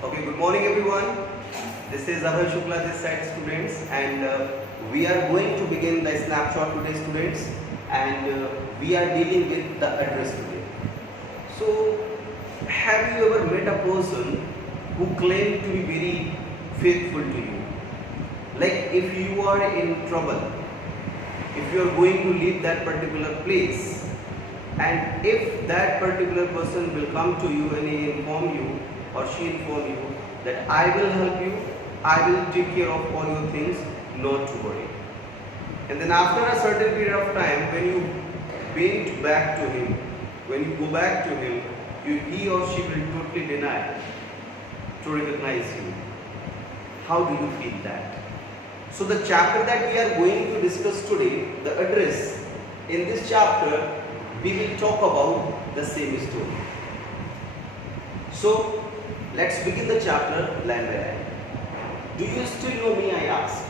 Okay, good morning everyone. This is Abhay Shukla, this side students, and we are going to begin the snapshot today, students, and we are dealing with the address today. So, have you ever met a person who claimed to be very faithful to you? Like if you are in trouble, if you are going to leave that particular place, and if that particular person will come to you and he inform you or she inform you that I will help you, I will take care of all your things, not to worry. And then after a certain period of time, when you went back to him, when you go back to him, he or she will totally deny to recognize you. How do you feel that? So the chapter that we are going to discuss today, the address, in this chapter we will talk about the same story. So let's begin the chapter line by line. Do you still know me? I asked.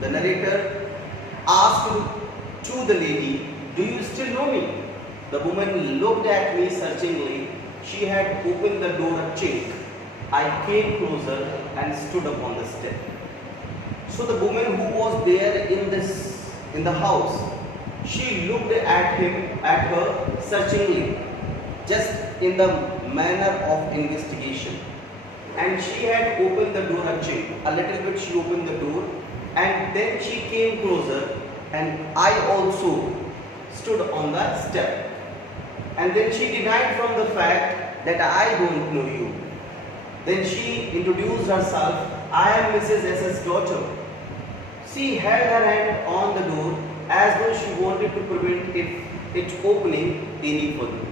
The narrator asked to the lady, do you still know me? The woman looked at me searchingly. She had opened the door a chink. I came closer and stood upon the step. So the woman who was there in the house, she looked at her searchingly, just in the manner of investigation. And she had opened the door a chink. A little bit she opened the door, and then she came closer, and I also stood on the step. And then she denied from the fact that I don't know you. Then she introduced herself. I am Mrs. S.'s daughter. She held her hand on the door as though she wanted to prevent it opening any further.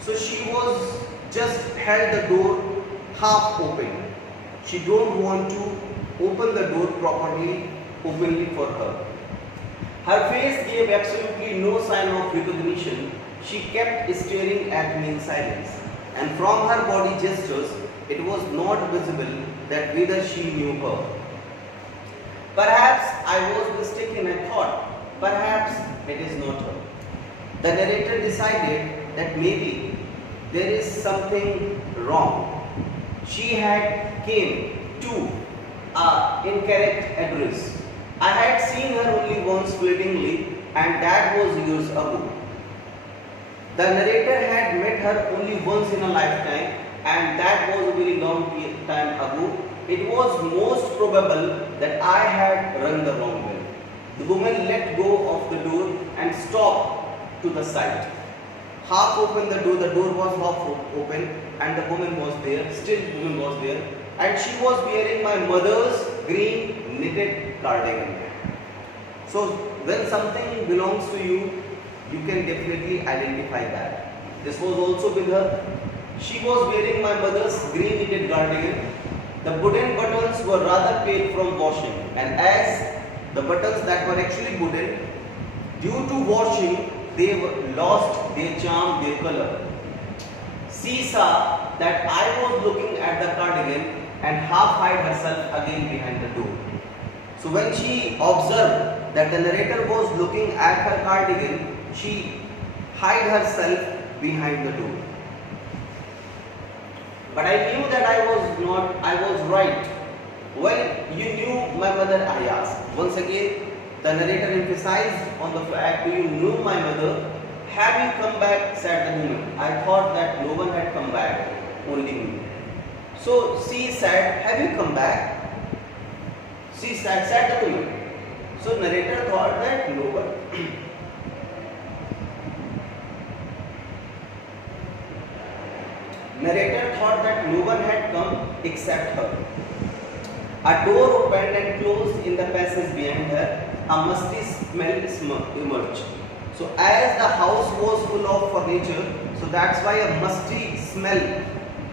So she was just held the door half open. She don't want to open the door properly, openly for her. Her face gave absolutely no sign of recognition. She kept staring at me in silence, and from her body gestures, it was not visible that whether she knew her. Perhaps I was mistaken, I thought. Perhaps it is not her. The narrator decided that maybe there is something wrong. She had came to an incorrect address. I had seen her only once fleetingly, and that was years ago. The narrator had met her only once in a lifetime, and that was a very long time ago. It was most probable that I had run the wrong way. The woman let go of the door and stopped to the side. Half opened the door was half open, and the woman was there, still the woman was there, and she was wearing my mother's green knitted cardigan. So when something belongs to you, you can definitely identify that. This was also with her. She was wearing my mother's green knitted cardigan. The wooden buttons were rather pale from washing, and as the buttons that were actually wooden, due to washing, they lost their charm, their color. She saw that I was looking at the cardigan and half hid herself again behind the door. So when she observed that the narrator was looking at her cardigan, she hid herself behind the door. But I knew that I was right. Well, you knew my mother, I asked. Once again, the narrator emphasized on the fact, do you know my mother? Have you come back, said the woman. I thought that no one had come back, only me. So she said, have you come back? She said the woman. So narrator thought that no one. Narrator thought that no one had come except her. A door opened and closed in the passage behind her. A musty smell emerged. So as the house was full of furniture, so that's why a musty smell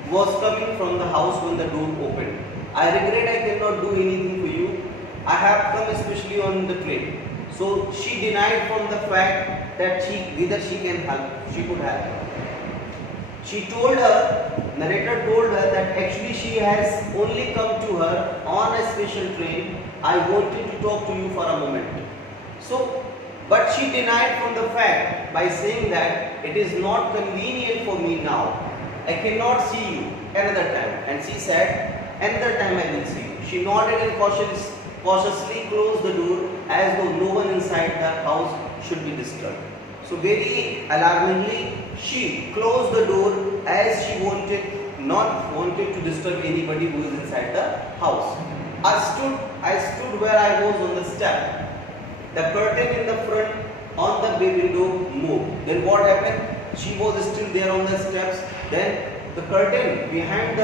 was coming from the house when the door opened. I regret I cannot do anything for you. I have come especially on the train. So she denied from the fact that whether she can help, she could help. She told her, narrator told her that actually she has only come to her on a special train. I wanted to talk to you for a moment. So, but she denied from the fact by saying that it is not convenient for me now. I cannot see you another time. And and she said, "Another time I will see you." She nodded and cautiously closed the door as though no one inside the house should be disturbed. So very alarmingly, she closed the door as she not wanted to disturb anybody who is inside the house. I stood where I was on the step. The curtain in the front on the bay window moved. Then what happened? She was still there on the steps. Then the curtain behind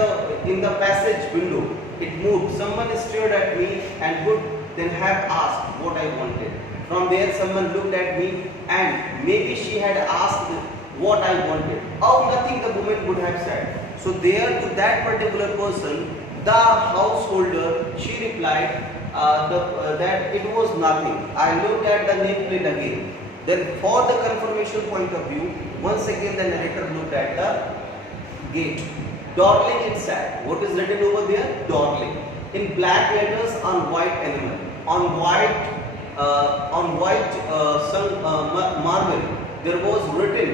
in the passage window, it moved. Someone stared at me and would then have asked what I wanted. From there, someone looked at me and maybe she had asked what I wanted. Oh, nothing, the woman would have said. So there, to that particular person, the householder, she replied that it was nothing. I looked at the nameplate again. Then for the confirmation point of view, once again the narrator looked at the gate. Darling, it said. What is written over there? Darling. In black letters on white enamel. On white marble, there was written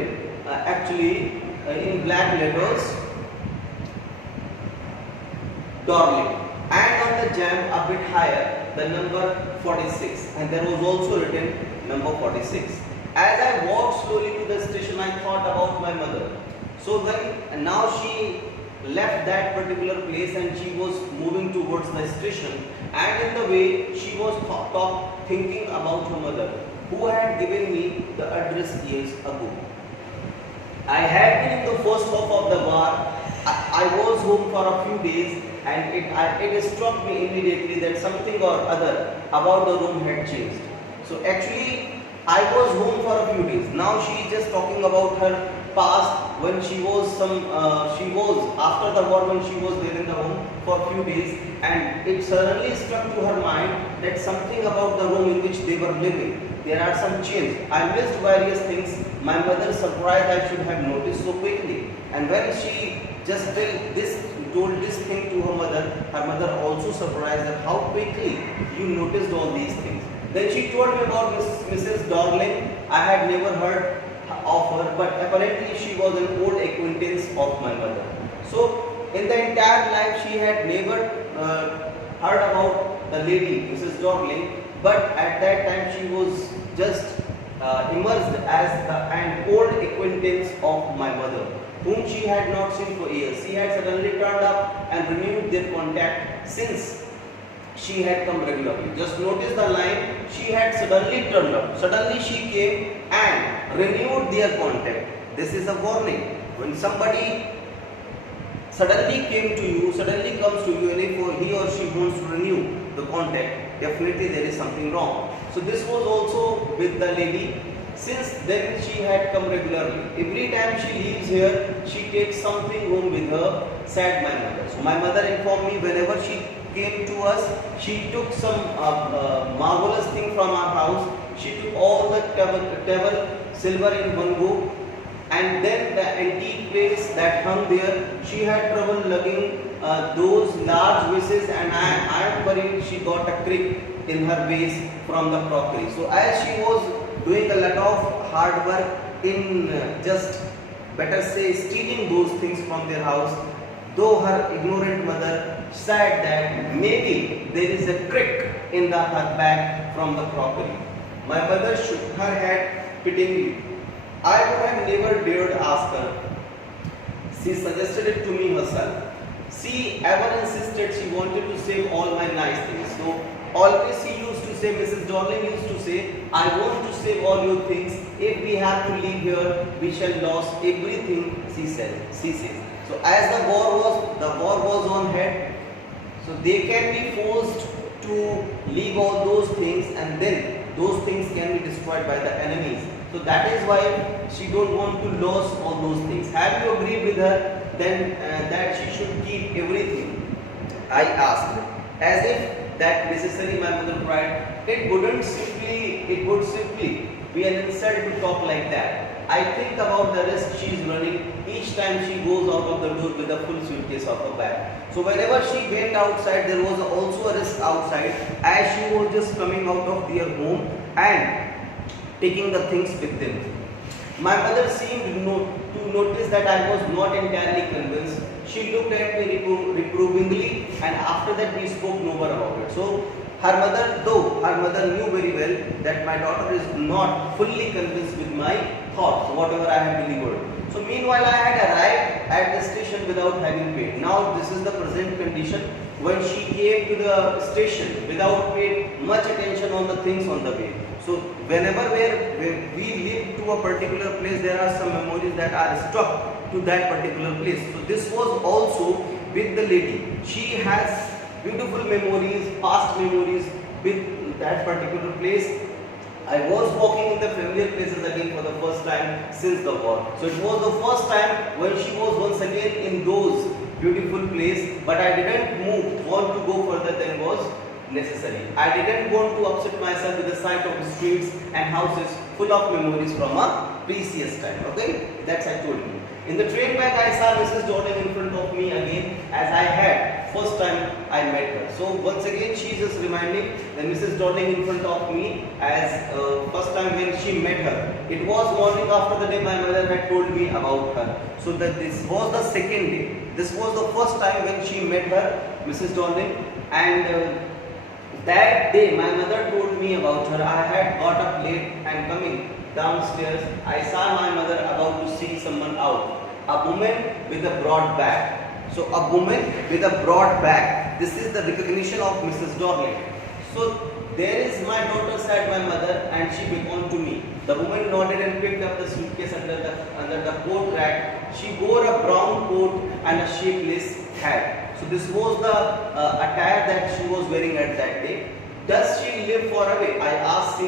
actually in black letters, darling, and on the jam a bit higher, the number 46, and there was also written number 46. As I walked slowly to the station, I thought about my mother. So now she left that particular place and she was moving towards the station, and in the way she was thinking about her mother, who had given me the address years ago. I had been in the first half of the war. I was home for a few days, and it struck me immediately that something or other about the room had changed. So actually, I was home for a few days. Now she is just talking about her past when she was after the war, when she was there in the home for a few days, and it suddenly struck to her mind that something about the room in which they were living, there are some changes. I missed various things. My mother surprised I should have noticed so quickly, and when she just told this thing to her mother also surprised her how quickly you noticed all these things. Then she told me about Mrs. Darling. I had never heard of her, but apparently she was an old acquaintance of my mother. So in the entire life she had never heard about the lady, Mrs. Darling, but at that time she was just immersed as an old acquaintance of my mother, whom she had not seen for years. She had suddenly turned up and renewed their contact since she had come regularly. Just notice the line, she had suddenly turned up. Suddenly she came and renewed their contact. This is a warning. When somebody suddenly comes to you, and if he or she wants to renew the contact, definitely there is something wrong. So this was also with the lady. Since then she had come regularly. Every time she leaves here, she takes something home with her, said my mother. So my mother informed me whenever she came to us, she took some marvelous thing from our house. She took all the table silver in one go, and then the antique plates that hung there, she had trouble lugging those large vases, and I am worried she got a crick in her vase from the crockery. So as she was doing a lot of hard work in better say stealing those things from their house, though her ignorant mother said that maybe there is a crick in her bag from the crockery. My mother shook her head pityingly. I would have never dared ask her. She suggested it to me herself. She ever insisted she wanted to save all my nice things. So always she used to say, Mrs. Darling used to say, I want to save all your things. If we have to leave here, we shall lose everything, she says. So as the war was on head, so they can be forced to leave all those things, and then those things can be destroyed by the enemies. So that is why she don't want to lose all those things. Have you agreed with her then that she should keep everything? I asked, as if that necessary. My mother cried. It would simply be an insult to talk like that. I think about the risk she is running each time she goes out of the door with a full suitcase of her bag. So whenever she went outside, there was also a risk outside, as she was just coming out of their home and taking the things with them. My mother seemed to notice that I was not entirely convinced. She looked at me reprovingly, and after that we spoke no more about it. So her mother, though her mother knew very well that my daughter is not fully convinced with my thoughts, whatever I have delivered. So meanwhile I had arrived at the station without having paid. Now this is the present condition. When she came to the station without paying much attention on the things on the way. So whenever we live to a particular place, there are some memories that are stuck to that particular place. So this was also with the lady. She has beautiful memories, past memories with that particular place. I was walking in the familiar places again for the first time since the war. So it was the first time when she was once again in those beautiful place, but I didn't want to go further than was necessary. I didn't want to upset myself with the sight of the streets and houses full of memories from a previous time. Okay, that's I told you. In the train back, I saw Mrs. Jordan in front of me again, as I had first time I met her. So once again, she is just reminding that Mrs. Jordan in front of me as first time when she met her. It was morning after the day my mother had told me about her. So that this was the second day. This was the first time when she met her, Mrs. Jordan, and that day my mother told me about her. I had got up late and coming downstairs, I saw my mother about to see someone out. A woman with a broad back. So a woman with a broad back. This is the recognition of Mrs. Dorling. So there is my daughter, said my mother, and she beckoned to me. The woman nodded and picked up the suitcase under the coat rack. She wore a brown coat and a shapeless hat. So this was the attire that she was wearing at that day. Does she live far away? I asked,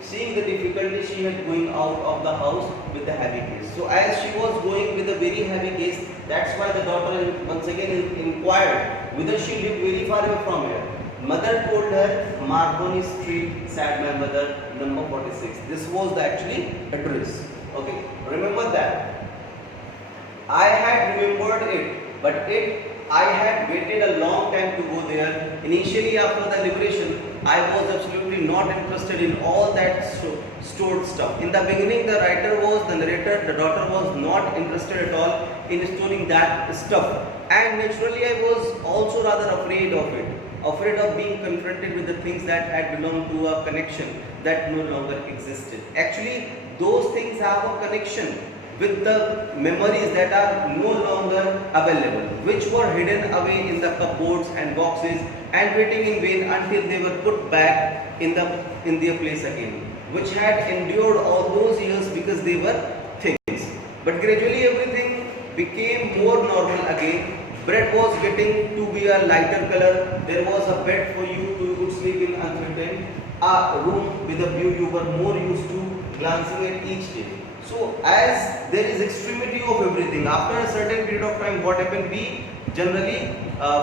seeing the difficulty she had going out of the house with the heavy case. So as she was going with a very heavy case, that's why the daughter once again inquired whether she lived very far away from here. Mother told her, Marconi Street, said my mother, number 46. This was the actually address. Okay, remember that. I had remembered it, but I had waited a long time to go there. Initially, after the liberation, I was absolutely not interested in all that stored stuff. In the beginning, the narrator, the daughter was not interested at all in storing that stuff. And naturally, I was also rather afraid of it. Afraid of being confronted with the things that had belonged to a connection that no longer existed. Actually, those things have a connection with the memories that are no longer available, which were hidden away in the cupboards and boxes and waiting in vain until they were put back in their place again, which had endured all those years because they were things. But gradually everything became more normal again. Bread was getting to be a lighter color. There was a bed for you to sleep in unthreatened, a room with a view you were more used to glancing at each day. So as there is extremity of everything, after a certain period of time, what happened? We generally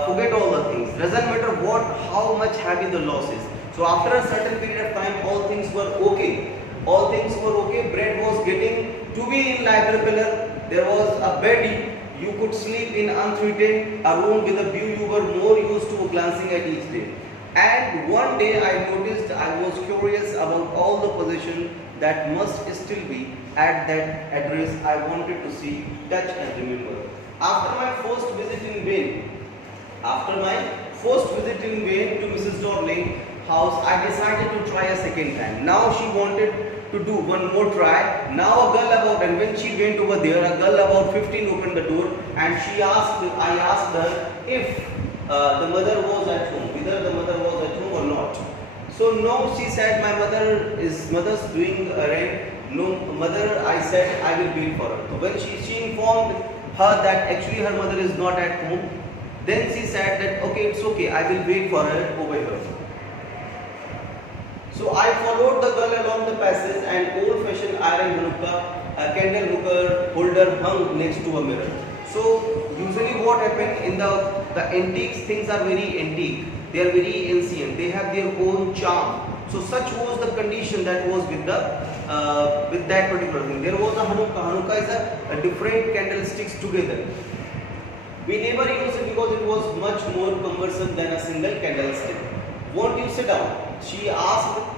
forget all the things. Doesn't matter how much heavy the loss is. So after a certain period of time, all things were okay. All things were okay. Bread was getting to be in lighter color. There was a bed you could sleep in untreated, a room with a view you were more used to glancing at each day. And one day I noticed, I was curious about all the possessions that must still be at that address I wanted to see, touch and remember. After my first visit in vain to Mrs. Dorling house, I decided to try a second time. Now she wanted to do one more try. Now and when she went over there, a girl about 15 opened the door and I asked her if the mother was at home, whether the mother was at home or not. So no, she said my mother's doing errand. No, mother, I said I will wait for her. So when she informed her that actually her mother is not at home, then she said that okay, it's okay, I will wait for her over here. So I followed the girl along the passage and old-fashioned iron hookah, a candle holder hung next to a mirror. So usually what happened in the antiques, things are very antique. They are very ancient. They have their own charm. So such was the condition that was with that particular thing. There was a Hanukkah. Hanukkah is a different candlesticks together. We never used it because it was much more cumbersome than a single candlestick. Won't you sit down?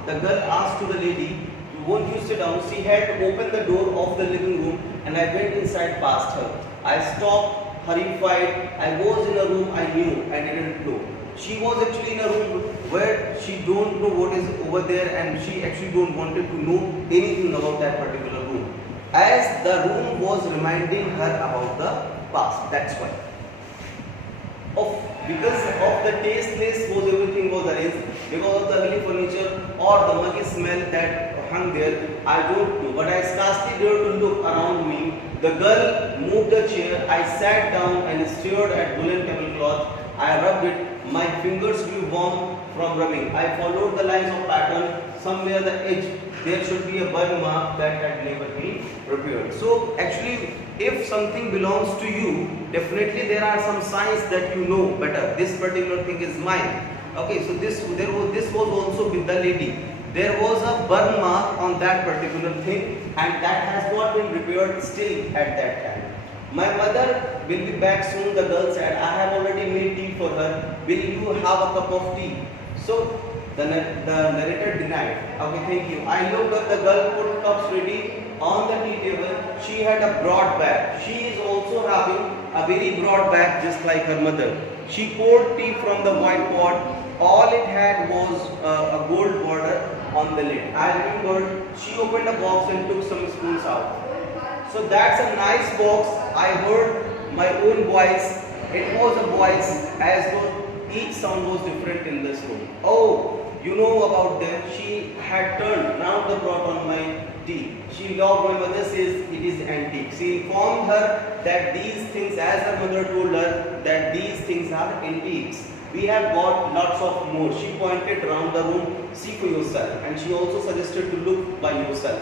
The girl asked to the lady, won't you sit down? She had opened the door of the living room and I went inside past her. I stopped horrified. I was in a room I knew I didn't know. She was actually in a room where she don't know what is over there, and she actually don't wanted to know anything about that particular room, as the room was reminding her about the past. That's why. Because of the tasteless was everything was arranged, because of the ugly furniture or the muggy smell that hung there, I don't know. But I scarcely dared to look around me. The girl moved a chair. I sat down and stared at woolen tablecloth. I rubbed it. My fingers grew warm from rubbing. I followed the lines of pattern. Somewhere the edge there should be a burn mark that had never been repaired. So actually, if something belongs to you, definitely there are some signs that you know better. This particular thing is mine. Okay, so this was also with the lady. There was a burn mark on that particular thing, and that has not been repaired still at that time. My mother will be back soon, the girl said. I have already made tea for her. Will you have a cup of tea? So the narrator denied. Okay, thank you. I looked at the girl, put cups ready on the tea table. She had a broad back. She is also having a very broad back, just like her mother. She poured tea from the white pot. All it had was a gold border on the lid. I remembered she opened a box and took some spoons out. So that's a nice box. I heard my own voice. It was a voice as though each sound was different in this room. Oh, you know about them. She had turned round the pot on my tea. She loved my mother says it is antique. She informed her that these things, as her mother told her, that these things are antiques. We have got lots of more. She pointed round the room, see for yourself, and she also suggested to look by yourself.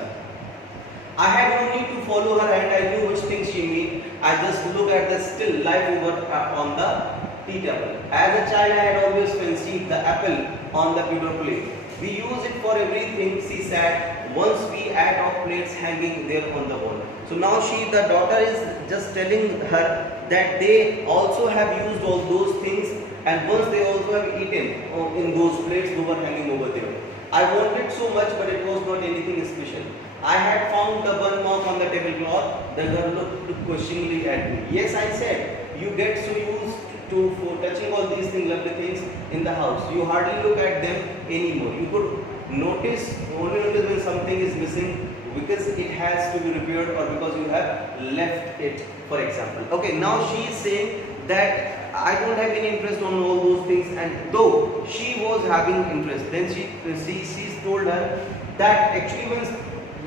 I had no need to follow her and I knew which things she meant. I just looked at the still life over on the tea table. As a child, I had always fancied the apple on the pewter plate. We use it for everything, she said, once we add our plates hanging there on the wall. So now the daughter is just telling her that they also have used all those things, and once they also have eaten in those plates who were hanging over there. I wanted so much, but it was not anything special. I had found the burn mark on the tablecloth. The girl looked questioningly at me. Yes, I said, you get so used to touching all these things, lovely things in the house. You hardly look at them anymore. You could only notice when something is missing, because it has to be repaired or because you have left it, for example. Okay, now she is saying that I don't have any interest on all those things, and though she was having interest, then she told her that actually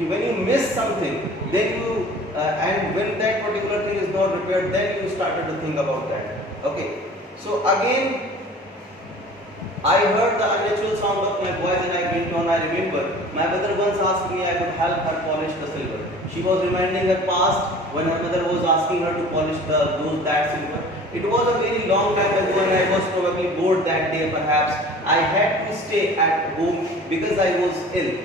when you miss something, then you and when that particular thing is not repaired, then you started to think about that. Okay, so again I heard the unnatural sound of my voice and I went on. I remember my mother once asked me I could help her polish the silver. She was reminding her past when her mother was asking her to polish that silver. It was a very long time ago and I was probably bored that day perhaps. I had to stay at home because I was ill.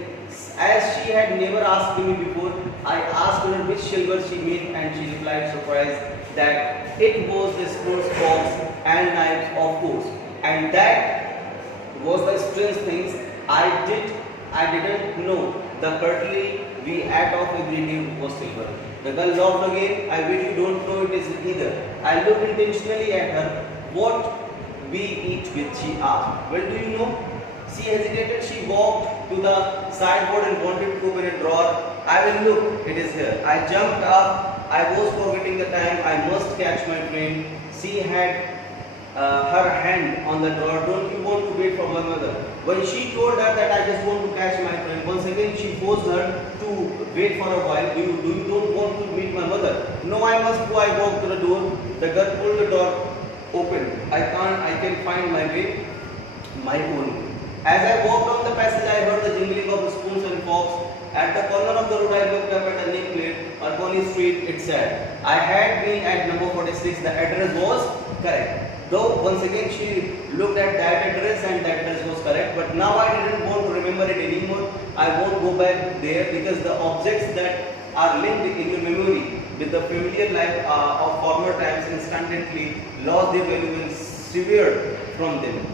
As she had never asked me before, I asked her which silver she meant, and she replied surprised that it was the sports box and knives, of course. And that was the strange things I didn't know. The cutlery we ate of every day was silver. The girl laughed again. I really don't know it is either. I looked intentionally at her. What we eat with, she asked. Well, do you know? She hesitated. She walked to the sideboard and wanted to open a drawer. I will look. It is here. I jumped up. I was forgetting the time. I must catch my train. She had her hand on the drawer. Don't you want to wait for my mother? When she told her that I just want to catch my train, once again she forced her to wait for a while. Do you don't want to meet my mother? No, I must go. I walked to the door. The girl pulled the door open. I can find my way, my own way. As I walked down the passage, I heard the jingling of spoons and forks. At the corner of the road, I looked up at a nameplate, Arboni Street, it said. I had been at number 46, the address was correct. Though once again she looked at that address and that address was correct, but now I didn't want to remember it anymore. I won't go back there because the objects that are linked in your memory with the familiar life of former times instantly lost their value and severed from them.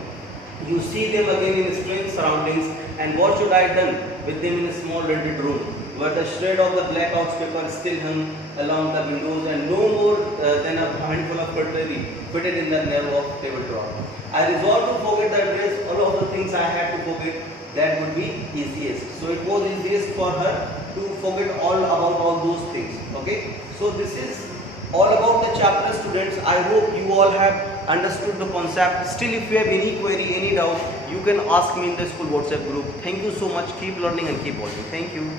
You see them again in strange surroundings, and what should I have done with them in a small rented room, where the shred of the black paper still hung along the windows and no more than a handful of cutlery fitted in the narrow of table drawer. I resolved to forget the address, all of the things I had to forget, that would be easiest. So it was easiest for her to forget all about all those things. Okay, so this is all about the chapter, students. I hope you all have understood the concept. Still, if you have any query, any doubt, you can ask me in the school WhatsApp group. Thank you so much. Keep learning and keep watching. Thank you.